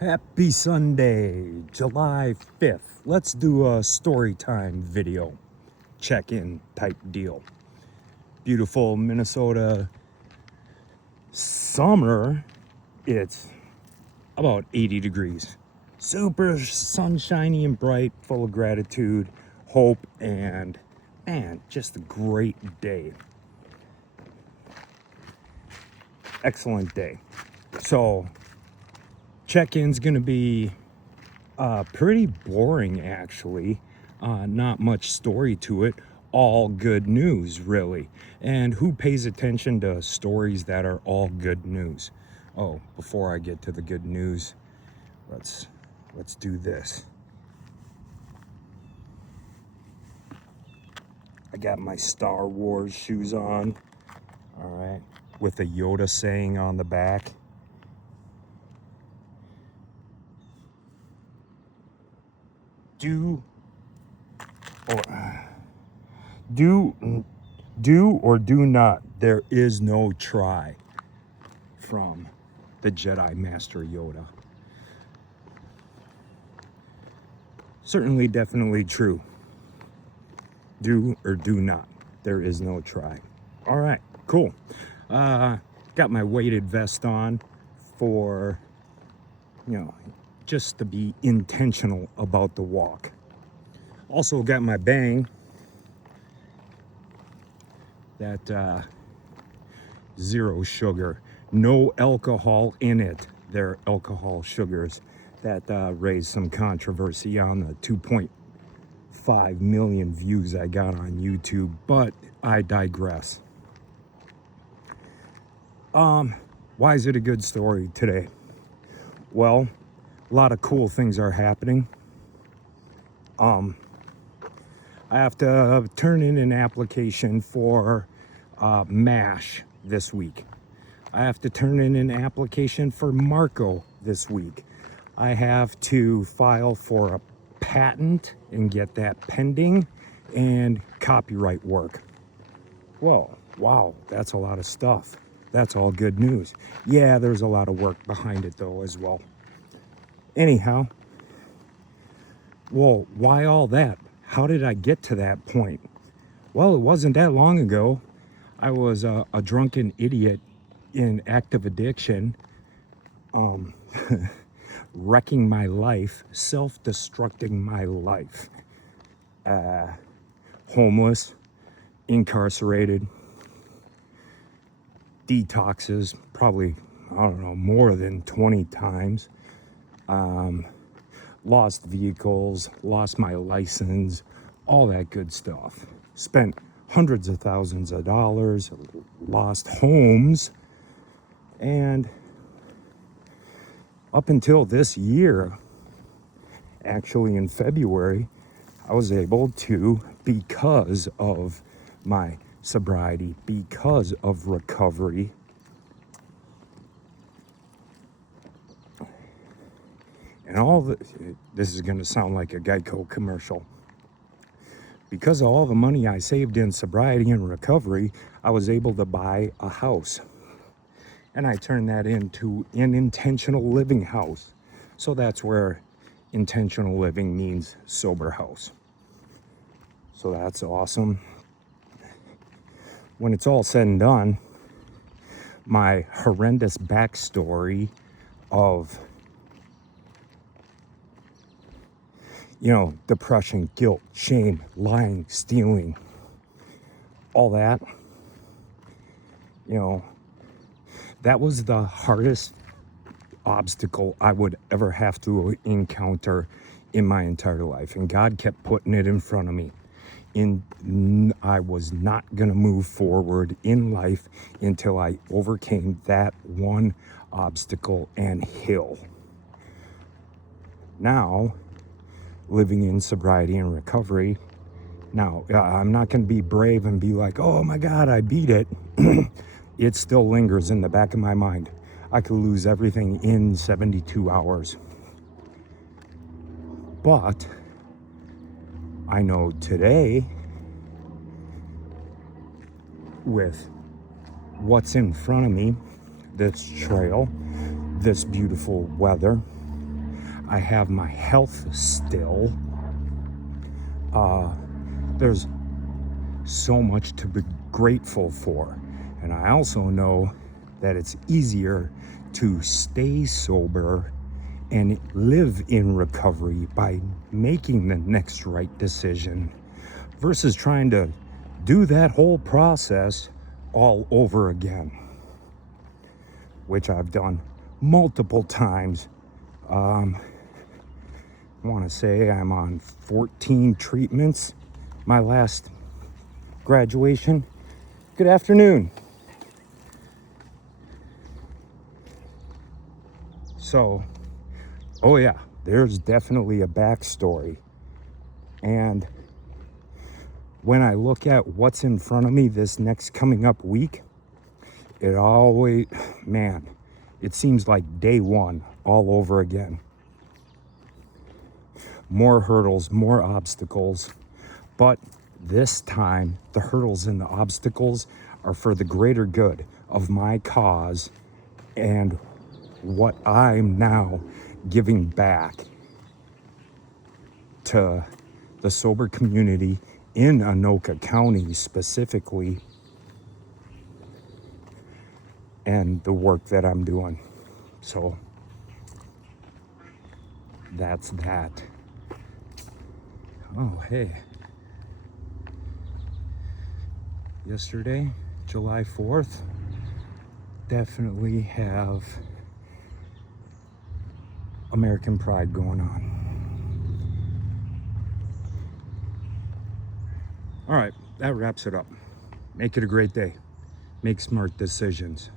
Happy Sunday, July 5th. Let's do a story time video, check-in type deal. Beautiful Minnesota summer. It's about 80 degrees. Super sunshiny and bright, full of gratitude, hope, and man, just a great day. Excellent day. So, check-in's gonna be pretty boring, actually. Not much story to it. All good news, really. And who pays attention to stories that are all good news? Oh, before I get to the good news, let's do this. I got my Star Wars shoes on. All right, with a Yoda saying on the back. Do or do not. There is no try, from the Jedi Master Yoda. Certainly, definitely true. Do or do not. There is no try. All right, cool. Got my weighted vest on for, just to be intentional about the walk. Also got my Bang, that zero sugar, no alcohol in it. They're alcohol sugars that raised some controversy on the 2.5 million views I got on YouTube, but I digress. Why is it a good story today? Well, a lot of cool things are happening. I have to turn in an application for MASH this week. I have to turn in an application for Marco this week. I have to file for a patent and get that pending, and copyright work. Whoa, wow, that's a lot of stuff. That's all good news. Yeah, there's a lot of work behind it though as well. Anyhow, well, why all that? How did I get to that point? Well, it wasn't that long ago. I was a drunken idiot in active addiction, wrecking my life, self-destructing my life. Homeless, incarcerated, detoxes, probably, I don't know, more than 20 times. Lost vehicles, lost my license, all that good stuff. Spent hundreds of thousands of dollars, lost homes, and up until this year, actually in February, I was able to, because of my sobriety, because of recovery, and all the, this is going to sound like a Geico commercial. Because of all the money I saved in sobriety and recovery, I was able to buy a house. And I turned that into an intentional living house. So that's where intentional living means sober house. So that's awesome. When it's all said and done, my horrendous backstory of, depression, guilt, shame, lying, stealing, all that, that was the hardest obstacle I would ever have to encounter in my entire life. And God kept putting it in front of me. I was not going to move forward in life until I overcame that one obstacle and hill. Now, living in sobriety and recovery, now I'm not going to be brave and be like, oh my God, I beat it. It still lingers in the back of my mind. I could lose everything in 72 hours. But I know today, with what's in front of me, this trail, this beautiful weather, I have my health still. There's so much to be grateful for. And I also know that it's easier to stay sober and live in recovery by making the next right decision versus trying to do that whole process all over again, which I've done multiple times. I want to say I'm on 14 treatments. My last graduation. Good afternoon. So, oh yeah, there's definitely a backstory. And when I look at what's in front of me this next coming up week, it always, man, it seems like day one all over again. More hurdles, more obstacles. But this time, the hurdles and the obstacles are for the greater good of my cause and what I'm now giving back to the sober community in Anoka County specifically, and the work that I'm doing. So that's that. Oh, hey. Yesterday, July 4th, definitely have American Pride going on. All right, that wraps it up. Make it a great day. Make smart decisions.